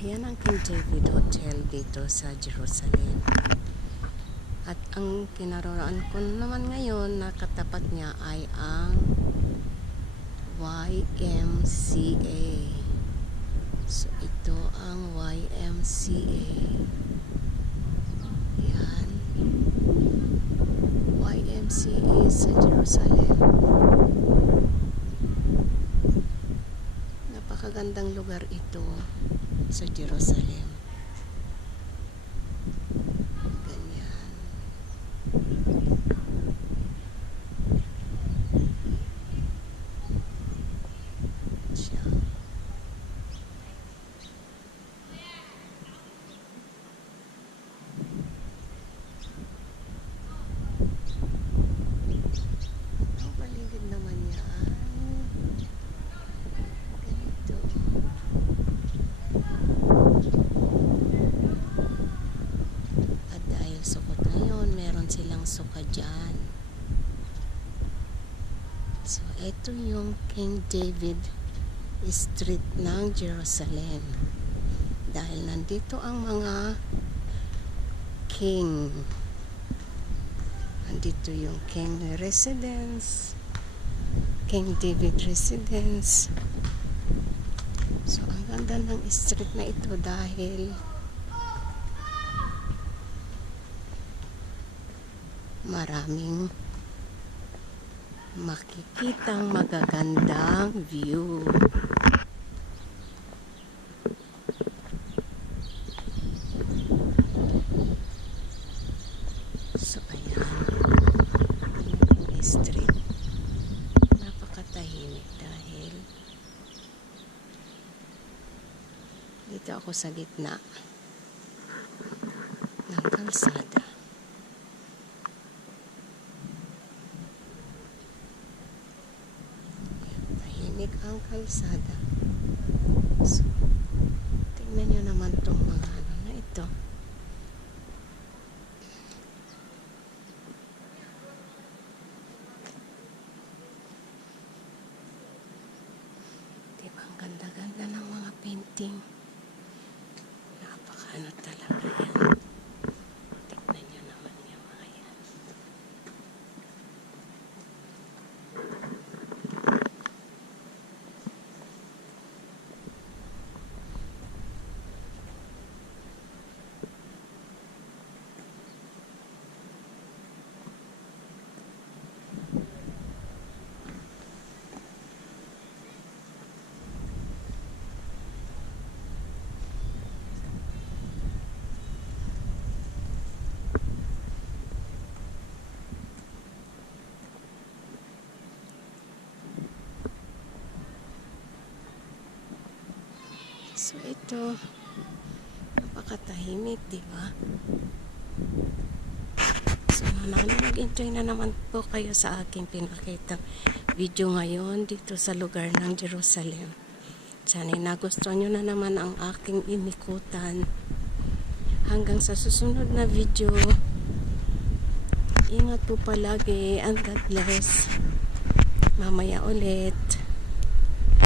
Ayan ang King David Hotel dito sa Jerusalem. At ang kinaroroonan ko naman ngayon na katapat niya ay ang YMCA. So ito ang YMCA. Yan. YMCA sa Jerusalem. Napakagandang lugar ito sa Jerusalem. Ganyan. Siya. Ang paligid naman yan. Ganito. At dahil sukot ngayon, meron silang suka dyan. So, ito yung King David Street ng Jerusalem. Dahil nandito ang mga king. Nandito yung King Residence, King David Residence. So, ang ganda ng street na ito dahil maraming makikitang magagandang view. So ayan yung street, napakatahimik dahil dito ako sa gitna ng kalsada. Ang kalsada. So, tingnan nyo naman itong mga ano na ito. Diba ang ganda-ganda ng mga painting. Napakaano talaga yan. Tingnan nyo naman yung mga yan. So ito, napakatahimik, di ba? So mag-enjoy na naman po kayo sa aking pinakitang video ngayon dito sa lugar ng Jerusalem. Sana nagustuhan nyo na naman ang aking inikutan. Hanggang sa susunod na video, ingat po palagi and God bless. Mamaya ulit.